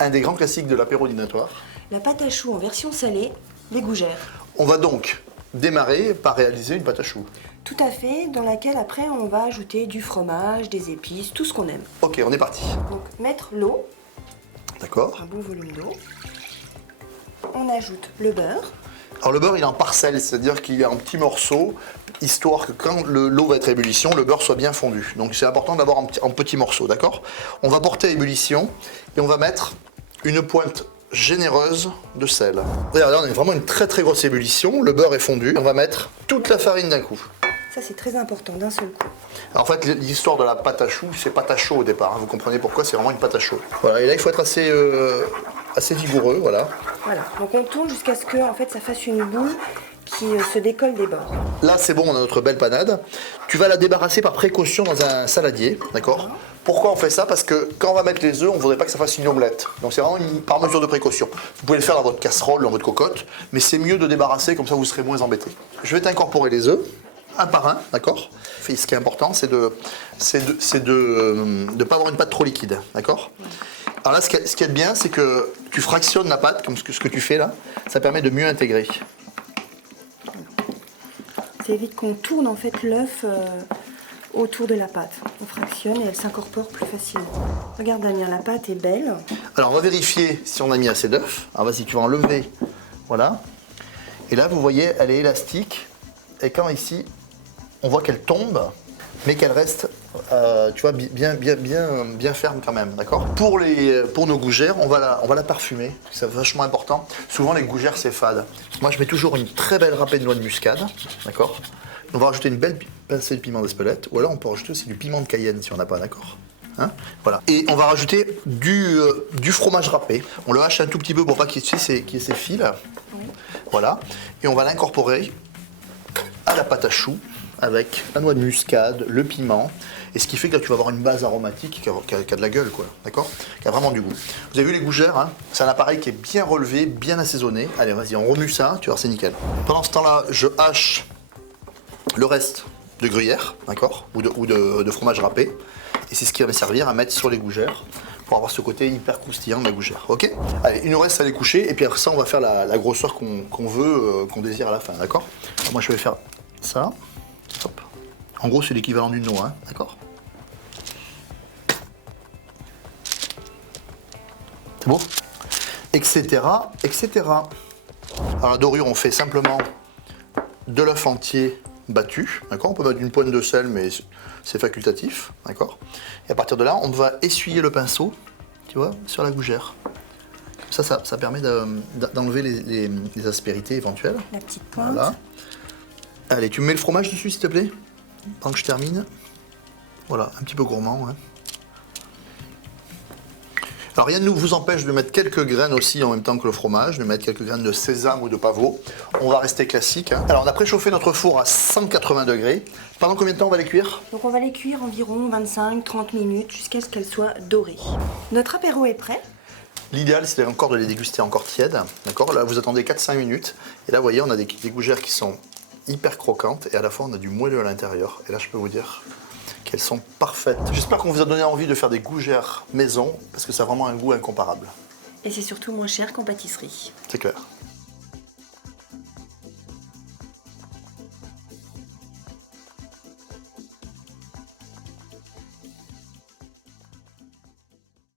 Un des grands classiques de l'apéro dînatoire. La pâte à choux en version salée, les gougères. On va donc démarrer par réaliser une pâte à choux. Tout à fait, dans laquelle après on va ajouter du fromage, des épices, tout ce qu'on aime. Ok, on est parti. Donc mettre l'eau, D'accord. un bon volume d'eau. On ajoute le beurre. Alors le beurre il est en parcelles, c'est-à-dire qu'il est en petits morceaux, histoire que quand l'eau va être à ébullition, le beurre soit bien fondu. Donc c'est important d'avoir en petits morceaux, d'accord? On va porter à ébullition et on va mettre une pointe généreuse de sel. Regardez, on a vraiment une très grosse ébullition, le beurre est fondu, on va mettre toute la farine d'un coup. Ça c'est très important, d'un seul coup. Alors, en fait, l'histoire de la pâte à choux, c'est pâte à chaud au départ, hein. Vous comprenez pourquoi, c'est vraiment une pâte à chaud. Voilà, et là il faut être assez vigoureux, voilà. Voilà, donc on tourne jusqu'à ce que en fait, ça fasse une boule qui se décolle des bords. Là, c'est bon, on a notre belle panade. Tu vas la débarrasser par précaution dans un saladier, d'accord? Pourquoi on fait ça? Parce que quand on va mettre les œufs, on ne voudrait pas que ça fasse une omelette. Donc c'est vraiment par mesure de précaution. Vous pouvez le faire dans votre casserole, dans votre cocotte, mais c'est mieux de débarrasser, comme ça vous serez moins embêté. Je vais t'incorporer les œufs, un par un, d'accord? Et ce qui est important, c'est de ne pas avoir une pâte trop liquide, d'accord? Alors là, ce qui est bien, c'est que tu fractionnes la pâte, comme ce que tu fais là, ça permet de mieux intégrer. Ça évite qu'on tourne en fait l'œuf autour de la pâte. On fractionne et elle s'incorpore plus facilement. Regarde Damien, la pâte est belle. Alors on va vérifier si on a mis assez d'œufs. Alors vas-y, tu vas enlever, voilà. Et là, vous voyez, elle est élastique. Et quand ici, on voit qu'elle tombe, mais qu'elle reste, tu vois, bien ferme quand même, d'accord? Pour nos gougères, on va la parfumer, c'est vachement important. Souvent, les gougères, c'est fade. Moi, je mets toujours une très belle râpée de noix de muscade, d'accord? On va rajouter une belle pincée de piment d'Espelette, ou alors on peut rajouter aussi du piment de Cayenne si on n'a pas, d'accord? Hein, voilà. Et on va rajouter du fromage râpé. On le hache un tout petit peu pour pas qu'il y ait ces fils. Oui. Voilà. Et on va l'incorporer à la pâte à choux avec la noix de muscade, le piment. Et ce qui fait que là, tu vas avoir une base aromatique qui a de la gueule, quoi. D'accord? Qui a vraiment du goût. Vous avez vu les gougères, hein? C'est un appareil qui est bien relevé, bien assaisonné. Allez, vas-y, on remue ça, tu vois, c'est nickel. Pendant ce temps-là, je hache le reste de gruyère, d'accord? Ou de fromage râpé. Et c'est ce qui va me servir à mettre sur les gougères pour avoir ce côté hyper croustillant de la gougère, ok? Allez, il nous reste à les coucher et puis après ça, on va faire la grosseur qu'on veut, qu'on désire à la fin, d'accord? Moi, je vais faire ça. Hop. En gros, c'est l'équivalent d'une noix, hein, d'accord? C'est bon? Etc, etc. Alors la dorure, on fait simplement de l'œuf entier battu, d'accord? On peut mettre une pointe de sel, mais c'est facultatif, d'accord? Et à partir de là, on va essuyer le pinceau, tu vois, sur la gougère. Comme ça permet d'enlever les aspérités éventuelles. La petite pointe. Voilà. Allez, tu me mets le fromage dessus, s'il te plaît, pendant que je termine. Voilà, un petit peu gourmand, hein. Alors rien ne vous empêche de mettre quelques graines aussi en même temps que le fromage, de mettre quelques graines de sésame ou de pavot. On va rester classique, hein. Alors on a préchauffé notre four à 180 degrés. Pendant combien de temps on va les cuire? Donc on va les cuire environ 25-30 minutes jusqu'à ce qu'elles soient dorées. Notre apéro est prêt. L'idéal, c'est encore de les déguster encore tièdes. D'accord? Là, vous attendez 4-5 minutes. Et là, vous voyez, on a des gougères qui sont hyper croquantes. Et à la fois, on a du moelleux à l'intérieur. Et là, je peux vous dire qu'elles sont parfaites. J'espère qu'on vous a donné envie de faire des gougères maison, parce que ça a vraiment un goût incomparable. Et c'est surtout moins cher qu'en pâtisserie. C'est clair.